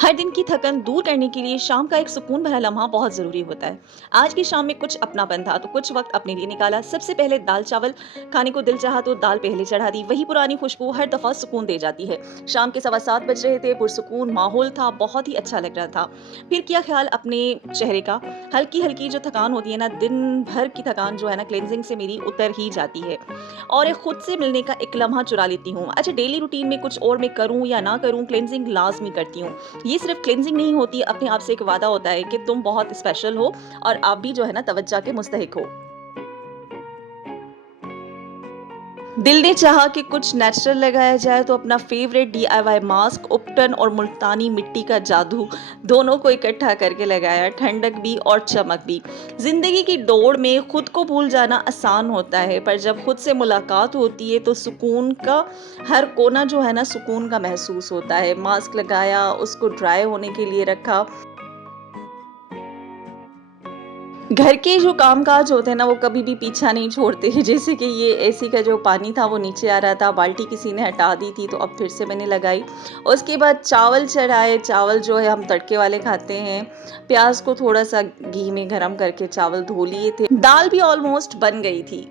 हर दिन की थकन दूर करने के लिए शाम का एक सुकून भरा लम्हा बहुत ज़रूरी होता है। आज की शाम में कुछ अपनापन था तो कुछ वक्त अपने लिए निकाला। सबसे पहले दाल चावल खाने को दिल चाहा तो दाल पहले चढ़ा दी। वही पुरानी खुशबू हर दफ़ा सुकून दे जाती है। शाम के 7:15 बज रहे थे, पुरसुकून माहौल था, बहुत ही अच्छा लग रहा था। फिर किया ख्याल अपने चेहरे का। हल्की हल्की जो थकान होती है ना, दिन भर की थकान जो है ना, क्लेंजिंग से मेरी उतर ही जाती है और एक खुद से मिलने का एक लम्हा चुरा लेती हूँ। अच्छा, डेली रूटीन में कुछ और मैं करूँ या ना करूँ, क्लेंजिंग लाजमी करती हूँ। ये सिर्फ क्लींजिंग नहीं होती, अपने आप से एक वादा होता है कि तुम बहुत स्पेशल हो और आप भी जो है ना तवज्जो के मुस्तहिक हो। दिल ने चाहा कि कुछ नेचुरल लगाया जाए तो अपना फेवरेट डीआईवाई मास्क, उपटन और मुल्तानी मिट्टी का जादू दोनों को इकट्ठा करके लगाया। ठंडक भी और चमक भी। जिंदगी की दौड़ में खुद को भूल जाना आसान होता है, पर जब खुद से मुलाकात होती है तो सुकून का हर कोना जो है ना, सुकून का महसूस होता है। मास्क लगाया, उसको ड्राई होने के लिए रखा। घर के जो काम-काज होते हैं ना, वो कभी भी पीछा नहीं छोड़ते। जैसे कि ये एसी का जो पानी था वो नीचे आ रहा था, बाल्टी किसी ने हटा दी थी तो अब फिर से मैंने लगाई। उसके बाद चावल चढ़ाए, चावल जो है हम तड़के वाले खाते हैं। प्याज़ को थोड़ा-सा घी में गरम करके चावल धो लिए थे। दाल भी ऑलमोस्ट बन गई थी।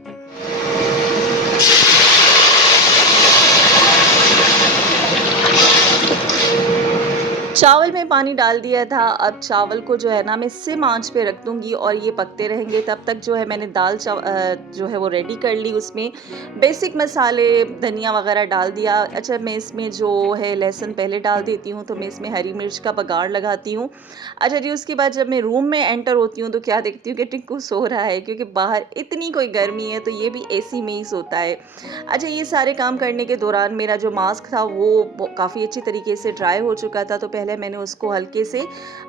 चावल में पानी डाल दिया था। अब चावल को जो है ना, मैं सिम आँच पे रख दूँगी और ये पकते रहेंगे। तब तक जो है मैंने जो है वो रेडी कर ली। उसमें बेसिक मसाले, धनिया वग़ैरह डाल दिया। अच्छा, मैं इसमें जो है लहसुन पहले डाल देती हूँ, तो मैं इसमें हरी मिर्च का बघाड़ लगाती हूँ। अच्छा जी, उसके बाद जब मैं रूम में एंटर होती हूँ तो क्या देखती हूँ कि टिक्कू सो रहा है, क्योंकि बाहर इतनी कोई गर्मी है तो ये भी एसी में ही सोता है। अच्छा, ये सारे काम करने के दौरान मेरा जो मास्क था वो काफ़ी अच्छी तरीके से ड्राई हो चुका था, तो पहले मैंने उसको हल्के से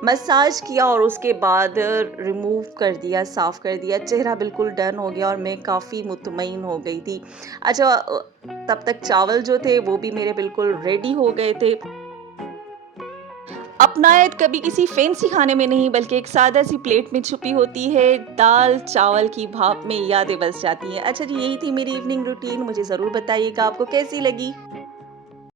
मसाज किया और उसके बाद रिमूव कर दिया, साफ़ कर दिया। चेहरा बिल्कुल डन हो गया और मैं काफ़ी मुतमईन हो गई थी। अच्छा, तब तक चावल जो थे वो भी मेरे बिल्कुल रेडी हो गए थे। अपनायत कभी किसी फैंसी खाने में नहीं, बल्कि एक सादा सी प्लेट में छुपी होती है। दाल चावल की भाप में यादें बस जाती हैं। अच्छा जी, यही थी मेरी इवनिंग रूटीन। मुझे ज़रूर बताइएगा आपको कैसी लगी।